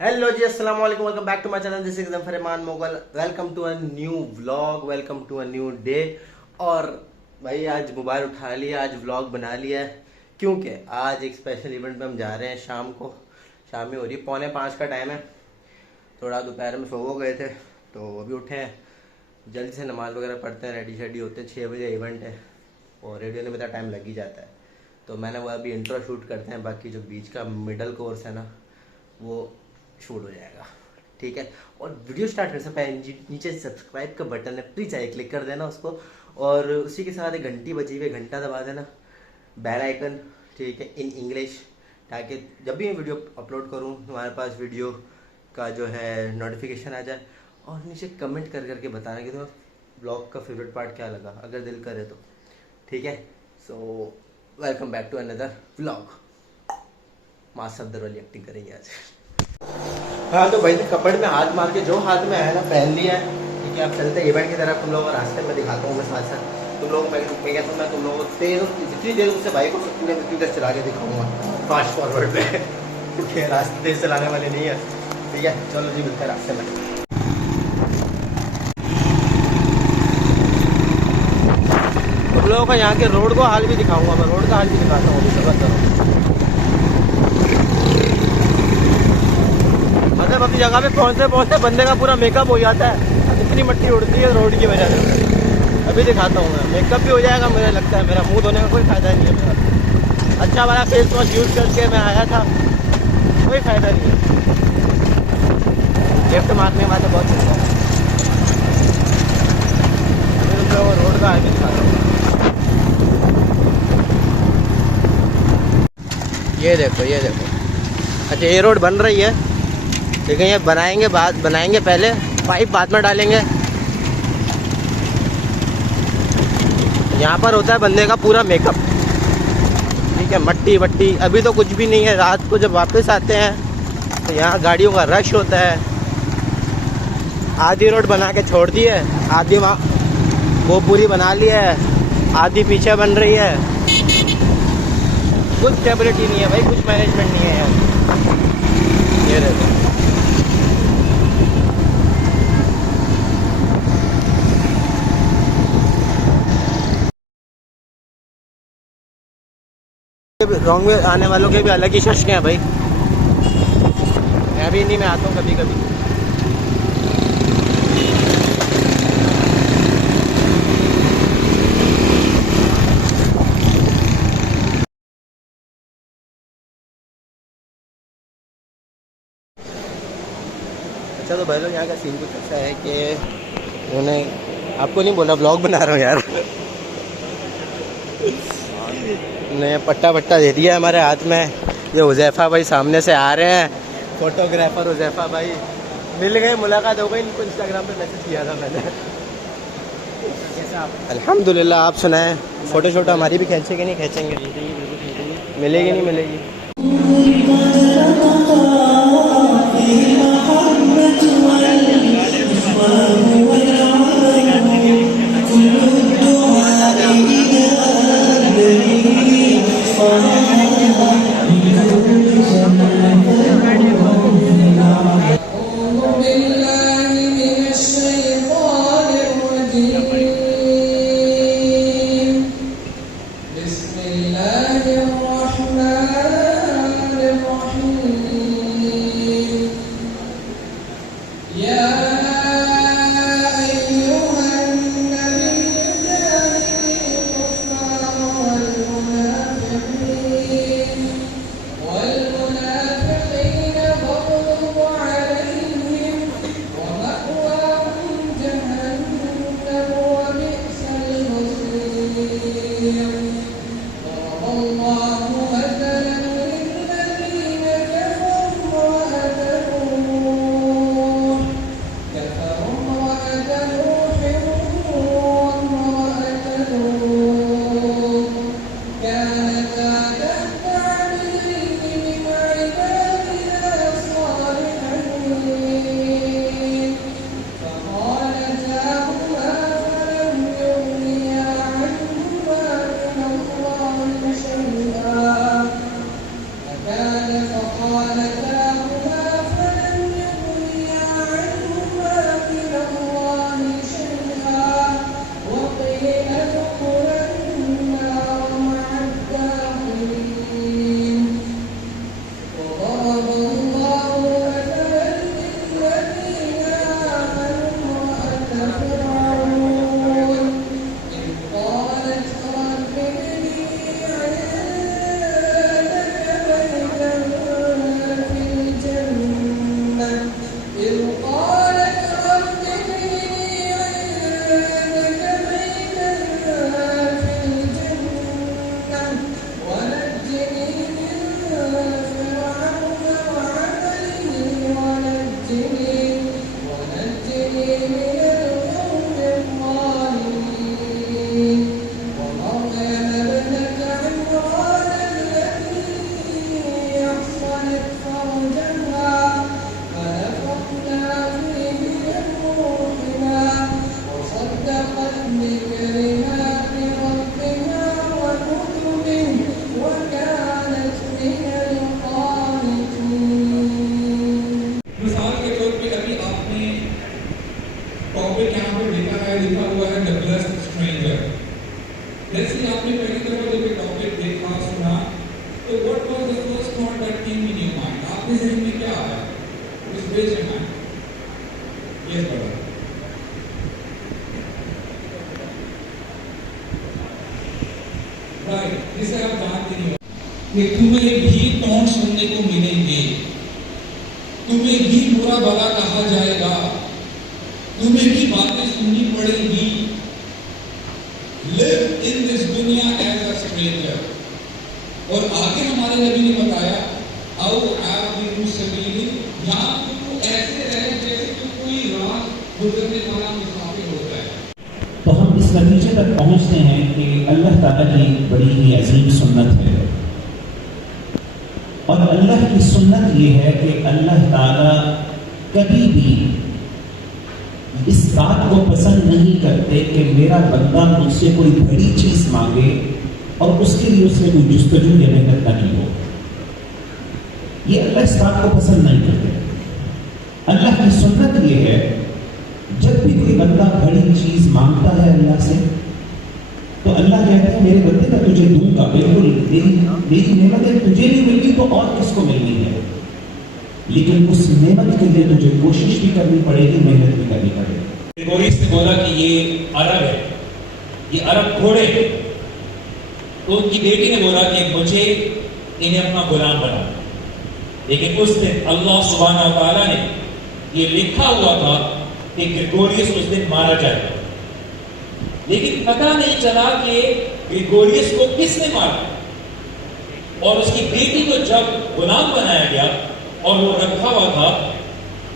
Hello ji, अस्सलाम वालेकुम, welcome back to my channel. This is Farman Mogal. Welcome to a new vlog, welcome to a new day. और भाई आज mobile उठा लिया, आज व्लॉग बना लिया है क्योंकि आज एक स्पेशल इवेंट पे हम जा रहे हैं। शाम को, शाम में हो रही है, 4:45 का टाइम है। थोड़ा दोपहर में सो गए थे तो अभी उठे हैं, जल्दी से नमाज वगैरह पढ़ते हैं, रेडी शेडी होते हैं। 6 बजे इवेंट है और रेडी होने में तो टाइम लग ही जाता है। तो मैंने वो अभी इंट्रो शूट करते हैं, बाकी जो बीच का मिडल कोर्स है ना वो शूट हो जाएगा, ठीक है। और वीडियो स्टार्ट करने से पहले नीचे सब्सक्राइब का बटन है, प्लीज़ आइए क्लिक कर देना उसको। और उसी के साथ एक घंटी बजी हुई, घंटा दबा देना, बेल आइकन, ठीक है, इन इंग्लिश, ताकि जब भी मैं वीडियो अपलोड करूँ तुम्हारे पास वीडियो का जो है नोटिफिकेशन आ जाए। और नीचे कमेंट कर करके बताना कि तुम्हें ब्लॉग का फेवरेट पार्ट क्या लगा, अगर दिल करे तो, ठीक है। So welcome back to another vlog. माँ सफदर वाली एक्टिंग करेंगे आज। हाँ तो भाई कपड़े में हाथ मार के जो हाथ में आया ना पहन लिया है, ठीक है। अब चलते हैं इवेंट की तरफ। तुम लोगों को रास्ते में दिखाता हूँ मैं साथ साथ। तुम लोग मैं कहता हूँ, मैं तुम लोगों को जितनी देर उससे बाइक को सकती है उतनी देर चला के दिखाऊंगा फास्ट फॉरवर्ड पे, क्योंकि रास्ते तेज चलाने वाले नहीं है, ठीक है। चलो जी, मिलते हैं रास्ते में। तुम लोगों को यहाँ के रोड को हाल भी दिखाऊंगा मैं, रोड का हाल भी दिखाता हूँ अभी जगह। मतलब अपनी जगह पे पहुँचते बंदे का पूरा मेकअप हो जाता है, इतनी मट्टी उड़ती है रोड की वजह से। अभी दिखाता हूँ मैं, मेकअप भी हो जाएगा मुझे लगता है। मेरा मुंह धोने का कोई फ़ायदा नहीं है मेरा। अच्छा वाला फेस वॉश यूज़ करके मैं आया था, कोई फ़ायदा नहीं है। लेफ्ट मारने के बाद तो बहुत चलता है। अभी तुम लोगों को रोड का आगे दिखाता हूँ। ये देखो, ये देखो। अच्छा, ये रोड बन रही है, ठीक है। ये बनाएंगे पहले, पाइप बाद में डालेंगे। यहाँ पर होता है बंदे का पूरा मेकअप, ठीक है। मट्टी वट्टी अभी तो कुछ भी नहीं है। रात को जब वापस आते हैं तो यहाँ गाड़ियों का रश होता है। आधी रोड बना के छोड़ दी है, आधी वहाँ वो पूरी बना ली है, आधी पीछे बन रही है। कुछ स्टेबिलिटी नहीं है भाई, कुछ मैनेजमेंट नहीं है यार। ये रहता रॉन्ग में आने वालों के भी अलग ही शशके हैं भाई। मैं भी इन्हीं में आता हूँ कभी कभी। अच्छा तो भाई लोग, यहाँ का सीन कुछ ऐसा है कि उन्होंने, आपको नहीं बोला, ब्लॉग बना रहा हूँ यार। ने पट्टा दे दिया हमारे हाथ में। ये हुज़ैफ़ा भाई सामने से आ रहे हैं, फोटोग्राफर हुज़ैफ़ा भाई मिल गए, मुलाकात हो गई। इनको इंस्टाग्राम पे मैसेज किया था मैंने। अल्हम्दुलिल्लाह, आप सुनाएं, फ़ोटो शोटो हमारी भी खींचेंगे नहीं खींचेंगे? मिलेगी नहीं मिलेगी? आपके ज़हन में क्या आया? Just raise your hand. Yes, brother. Right. जिसे आप जानते नहीं हो कि तुम्हें भी टोंट सुनने को मिलेंगे, तुम्हें भी बुरा भला कहा जाएगा, तुम्हें भी बातें सुननी पड़ेगी. Live in this दुनिया as a stranger. और आगे हमारे नबी ने बताया आओ आबिरू सबील, यहाँ तुम ऐसे रहे जैसे तुम कोई रात गुजरने वाला मुसाफिर होता है. तो हम इस नतीजे तक पहुंचते हैं कि अल्लाह ताला की बड़ी ही अजीम सुन्नत है, और अल्लाह की सुन्नत ये है कि अल्लाह ताला कभी भी इस बात को पसंद नहीं करते कि मेरा बंदा मुझसे कोई बड़ी चीज मांगे और उसके लिए उसने कोई जुस्तजू या मेहनत करनी हो. ये अल्लाह इस बात को पसंद नहीं करते. अल्लाह की सुन्नत ये है जब भी कोई बंदा बड़ी चीज मांगता है अल्लाह से, तो अल्लाह कहते हैं मेरे बंदे मैं तुझे दूंगा, बिल्कुल मेरी नेमतें तुझे नहीं मिलगी तो और किसको मिलनी है, लेकिन उस नेमत के लिए तुझे कोशिश भी करनी पड़ेगी, मेहनत भी करनी पड़ेगी. ग्रेगोरियस ने बोला कि ये अरब है, ये अरब घोड़े. तो उनकी बेटी ने बोला कि मुझे इन्हें अपना गुलाम बना. लेकिन उस दिन अल्लाह सुब्हानहू व तआला ने ये लिखा हुआ था कि ग्रेगोरियस उस दिन मारा जाएगा. लेकिन पता नहीं चला कि ग्रेगोरियस को किसने मारा, और उसकी बेटी को जब गुलाम बनाया गया और वो रखा हुआ था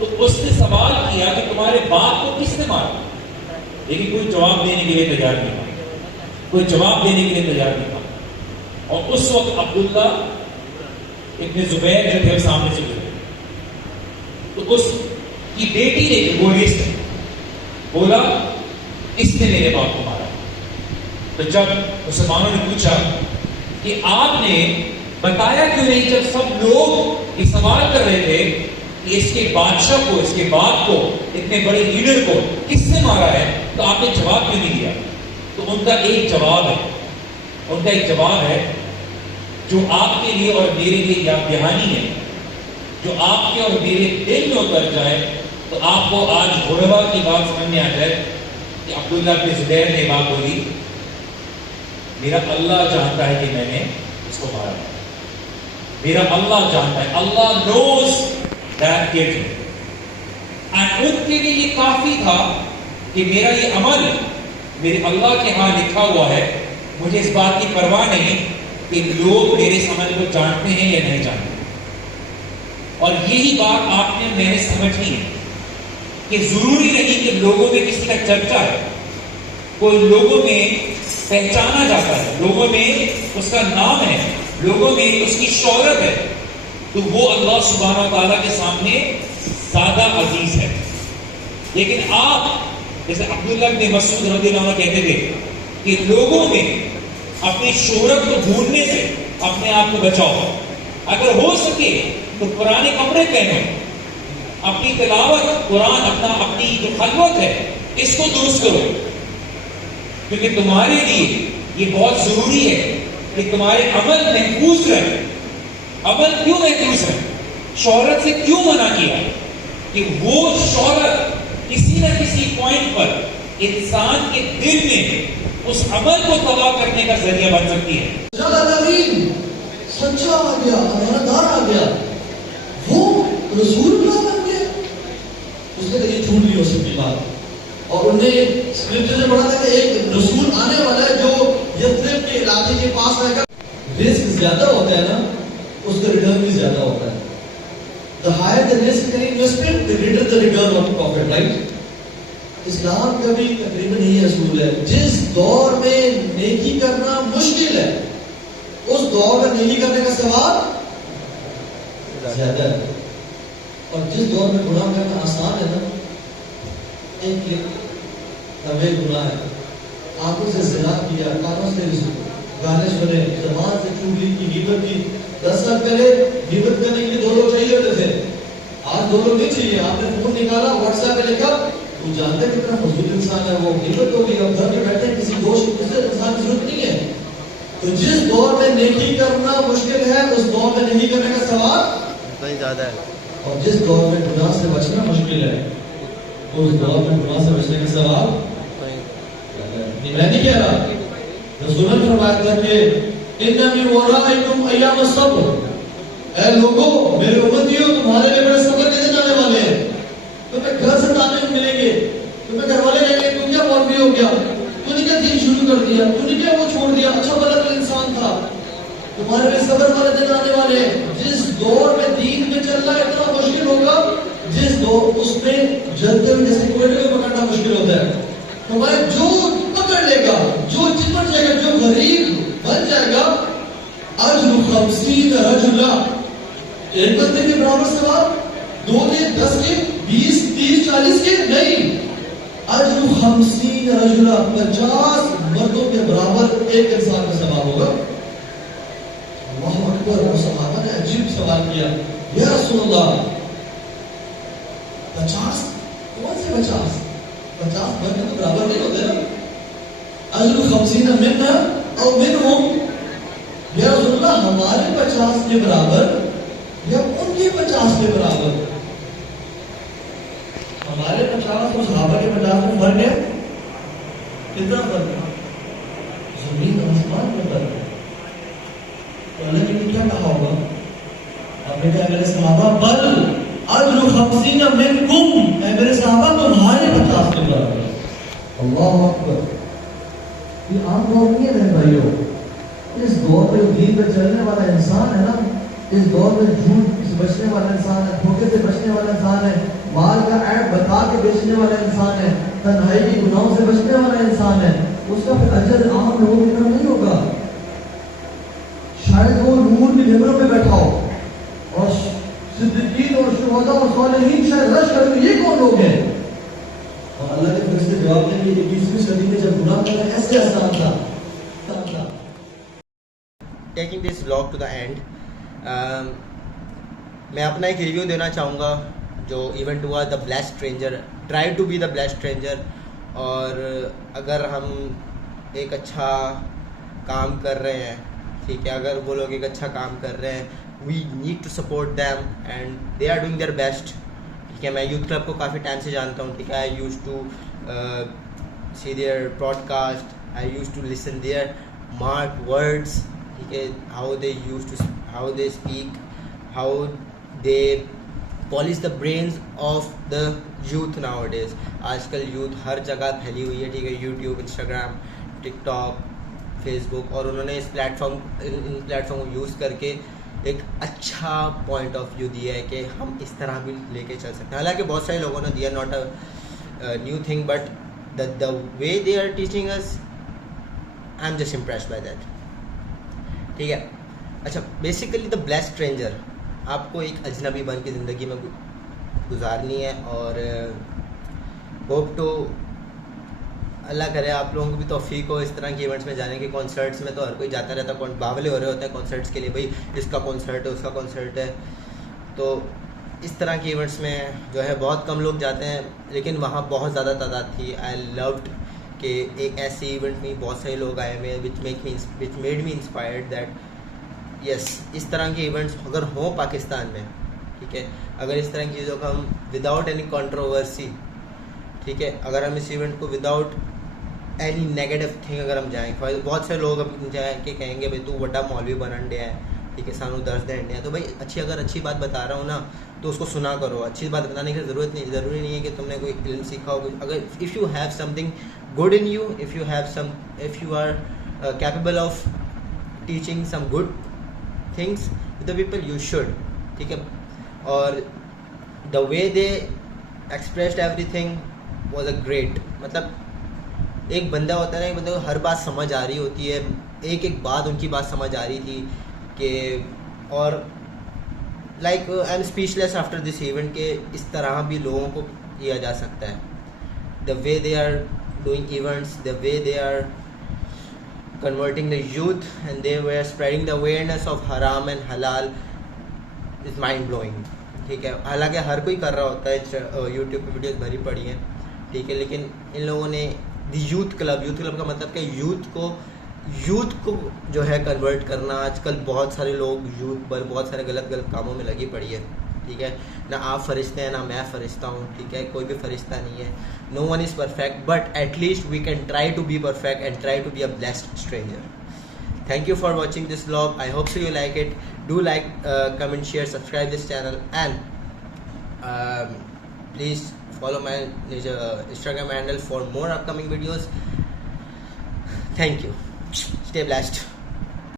तो उसने सवाल किया कि तुम्हारे बाप को किसने मारा. लेकिन कोई जवाब देने के लिए तैयार नहीं था, कोई जवाब देने के लिए तैयार नहीं था. और उस वक्त अब्दुल्ला इब्न जुबैर जो थे सामने से गुजरे, तो उसकी बेटी ने ग्रेगोरियस ने बोला इसने मेरे बाप को मारा. तो जब मुसलमानों ने पूछा कि आपने बताया क्यों नहीं, जब सब लोग ये सवाल कर रहे थे कि इसके बादशाह को, इसके बाप को, इतने बड़े लीडर को किसने मारा है, तो आपने जवाब क्यों नहीं दिया. तो उनका एक जवाब है जो आपके लिए और मेरे लिए याद दहानी है, जो आपके और मेरे दिल में उतर जाए तो आपको आज गुरबा की बात समझ में आ जाए कि अब्दुल्ला बिन जुबैर ने बात बोली मेरा अल्लाह जानता है कि मैंने इसको मारा, मेरा अल्लाह जानता है, अल्लाह knows that killed me. And उनके लिए ये काफी था कि मेरा ये अमल मेरे अल्लाह के यहाँ लिखा हुआ है, मुझे इस बात की परवाह नहीं कि लोग मेरे इस अमल को जानते हैं या नहीं जानते. और यही बात आपने मैंने समझनी है कि जरूरी नहीं कि लोगों में किसी का चर्चा है, कोई लोगों में पहचाना जाता है, लोगों में उसका नाम है, लोगों में उसकी शोहरत है, तो वो अल्लाह सुब्हानहू व तआला के सामने ज्यादा अजीज है. लेकिन आप जैसे अब्दुल्ला इब्न मसूद रज़ियल्लाहु अन्हु कहते थे कि लोगों में अपनी शोहरत को ढूंढने से अपने आप को बचाओ. अगर हो सके तो पुराने कपड़े पहनो, अपनी तिलावत कुरान अपनी जो खलवत है इसको दुरुस्त करो, क्योंकि तुम्हारे लिए ये बहुत जरूरी है कि तुम्हारे अमल महफूज रहे. अमल क्यों महफूज है, शोहरत से क्यों मना किया, कि वो शोहरत किसी न किसी पॉइंट पर इंसान के दिल में उस अमल को तबाह करने का जरिया बन सकती है. सच्चा आ गया, अमानतदार आ गया, वो रसूलुल्लाह बन गया. उसने कहा ये झूठ नहीं हो सकती बात. और उन्हें स्क्रिप्चर से पढ़ा था कि एक रसूल आने वाला है जो यथरिब के इलाके के पास रहकर रिस्क ज्यादा होता है ना, उसका रिटर्न भी ज्यादा होता है. The higher the risk in investment, the greater the return of profit, right? इस्लाम का भी तकरीबन यही असूल है. जिस दौर में नेकी करना मुश्किल है, उस दौर में नेकी करने का सवाब ज्यादा है. और जिस दौर में गुनाह करना आसान है ना, एक नवे गुनाह है, आंखों से ज़िना किया, कानों से गाने सुने, ज़बान से चुगली की, ग़ीबत की. 10 साल पहले ग़ीबत करने के लिए 2 लोग चाहिए होते थे, आज 2 लोग नहीं चाहिए. आपने फोन निकाला, व्हाट्सएप पे लिखा, तू जानते कितना मजबूत इंसान है वो, ग़ीबत हो गई. अब घर में बैठे किसी दोस्त दूसरे इंसान की जरूरत नहीं है. तो जिस दौर में नेकी करना मुश्किल है, उस दौर में नेकी करने का सवाब कहीं ज़्यादा है. اور جس دور میں گناہ سے بچنا مشکل ہے اس دور میں گناہ سے بچنے کا ثواب कहीं میں نہیں کہہ رہا. رسول نے فرمایا تھا کہ ان من ورائکم ایام الصبر، اے لوگوں میرے امتیوں تمہارے لیے بڑے صبر کے دن آنے والے ہیں. تمہیں گھر سے تعلیم ملیں گے، تمہیں گھر والے کہیں گے تو کیا مولوی ہو گیا، تو نے کیا دین شروع کر دیا، تو نے کیا وہ چھوڑ دیا، اچھا بھلا تو انسان تھا. تمہارے لیے صبر والے دن آنے والے ہیں. جس دور میں دین میں چلنا اتنا مشکل ہوگا، جس دور اس میں جلتے ہوئے جیسے کوئی بھی پکڑنا مشکل ہوتا ہے. تمہارے جو پکڑ لے گا، جو چمٹ جائے گا، جو غریب بن جائے گا، اجر 50 رجلا، ایک بندے کے برابر ثواب، 2 کے 10 کے 20 30 40 کے نہیں، اجر 50 رجلا، 50 مردوں کے برابر ایک انسان کا ثواب ہوگا. اللہ اکبر. اور صحابہ نے عجیب سوال کیا، یا رسول اللہ 50 کون سے 50 مرد تو برابر نہیں ہوتے نا. اجر 50 منا او منہم، یا رسول اللہ ہمارے 50 کے برابر یا ان کے 50 کے برابر. ہمارے 50 اور صحابہ کے 50 میں فرق ہے. کتنا فرق ہے؟ زمین آسمان میں فرق ہے. تو اللہ نے کیا کہا ہوگا؟ آپ نے کہا میرے صحابہ بل اجر 50 منکم، اے میرے صحابہ تمہارے 50 کے برابر. اللہ اکبر. یہ عام دور نہیں ہے میرے بھائیوں. اس دور میں دین پہ چلنے والا انسان ہے نا، اس دور میں جھوٹ سے بچنے والا انسان ہے، دھوکے سے بچنے والا انسان ہے، مال کا عیب بتا کے بیچنے والا انسان ہے، تنہائی کے گناہوں سے بچنے والا انسان ہے، اس کا پھر اجر عام لوگوں کی طرح نہیں ہوگا. شاید وہ نور کی نعمتوں پہ بیٹھا ہو اور صدیقین اور شہداء اور صالحین شاید رش کریں، یہ کون لوگ ہیں؟ اور اللہ کے فرشتے جواب دیں گے 21ویں صدی میں جب گناہ کرنا ایسے آسان تھا. Taking this vlog to the end, میں اپنا ایک ریویو دینا چاہوں گا جو ایونٹ ہوا the blessed stranger. Try to be the blessed stranger. اور اگر ہم ایک اچھا کام کر رہے ہیں، ٹھیک ہے، اگر وہ لوگ ایک اچھا کام کر رہے ہیں، we need to support them and they are doing their best. ٹھیک ہے، میں یوتھ کلب کو کافی ٹائم سے جانتا ہوں. ٹھیک ہے، I use to see their broadcast, I use to listen their mark words. ٹھیک ہے، how they speak, how they polish the brains of the youth nowadays. آج کل یوتھ ہر جگہ پھیلی ہوئی ہے. ٹھیک ہے، یوٹیوب، انسٹاگرام، ٹک ٹاک، فیس بک، اور انہوں نے اس پلیٹ فارم کو یوز کر کے ایک اچھا پوائنٹ آف ویو دیا ہے کہ ہم اس طرح بھی لے کے چل سکتے ہیں. حالانکہ بہت سارے لوگوں نے دیا، not a new thing, but the way they are teaching us, I am just impressed by that. ٹھیک ہے. اچھا، بیسیکلی دا بلیسڈ اسٹرینجر، آپ کو ایک اجنبی بن کے زندگی میں گزارنی ہے، اور ہوپ ٹو اللہ کرے آپ لوگوں کو بھی توفیق ہو اس طرح کے ایونٹس میں جانے کے. کانسرٹس میں تو ہر کوئی جاتا رہتا ہے، باولے ہو رہے ہوتے ہیں کانسرٹس کے لیے، بھائی اس کا کانسرٹ ہے، اس کا کانسرٹ ہے. تو اس طرح کے ایونٹس میں جو ہے بہت کم لوگ جاتے ہیں، لیکن وہاں بہت زیادہ تعداد تھی. آئی لوڈ کہ ایک ایسے ایونٹ میں بہت سارے لوگ آئے ہوئے ہیں which made me inspired that yes, اس طرح کے ایونٹس اگر ہوں پاکستان میں، ٹھیک ہے، اگر اس طرح کی چیزوں کو ہم وداؤٹ اینی کنٹروورسی، ٹھیک ہے، اگر ہم اس ایونٹ کو وداؤٹ اینی نیگیٹو تھنگ اگر ہم جائیں، بہت سے لوگ اب جائیں کہ کہیں گے بھائی تو وڈا مولوی بنن ڈیا ہے، ٹھیک ہے، سانو درد دین ڈیا. تو بھائی اگر اچھی بات بتا رہا ہوں نا تو اس کو سنا کرو. اچھی بات بتانے کی ضروری نہیں ہے کہ تم نے کوئی علم سیکھا ہو. اگر if you have something good in you, if you are capable of teaching some good things with the people, you should. ٹھیک ہے. اور the way they expressed everything was a great. مطلب ایک بندہ ہوتا ہے نا، ایک بندے کو ہر بات سمجھ آ رہی ہوتی ہے، ایک بات ان کی بات سمجھ آ رہی تھی کہ، اور like I am speechless after this event کہ اس طرح بھی لوگوں کو کیا جا سکتا ہے. The way they are doing events, the way they are converting the youth and they way are spreading the awareness of حرام اینڈ حلال از مائنڈ بلوئنگ. ٹھیک ہے، حالانکہ ہر کوئی کر رہا ہوتا ہے، یوٹیوب پہ ویڈیوز بھری پڑی ہیں، ٹھیک ہے، لیکن ان لوگوں نے دی یوتھ کلب کا مطلب کہ یوتھ کو یوتھ کو جو ہے کنورٹ کرنا. آج کل بہت سارے لوگ یوتھ پر بہت سارے غلط کاموں میں لگی پڑی ہے, ٹھیک ہے. نہ آپ فرشتے ہیں نہ میں فرشتہ ہوں, ٹھیک ہے. کوئی بھی فرشتہ نہیں ہے. No one is perfect, but at least we can try to be perfect and try to be a blessed stranger. Thank you for watching this vlog. I hope so you like it. Do like, comment, share, subscribe this channel, and please follow my Instagram handle for more upcoming videos. Thank you. Stay blessed.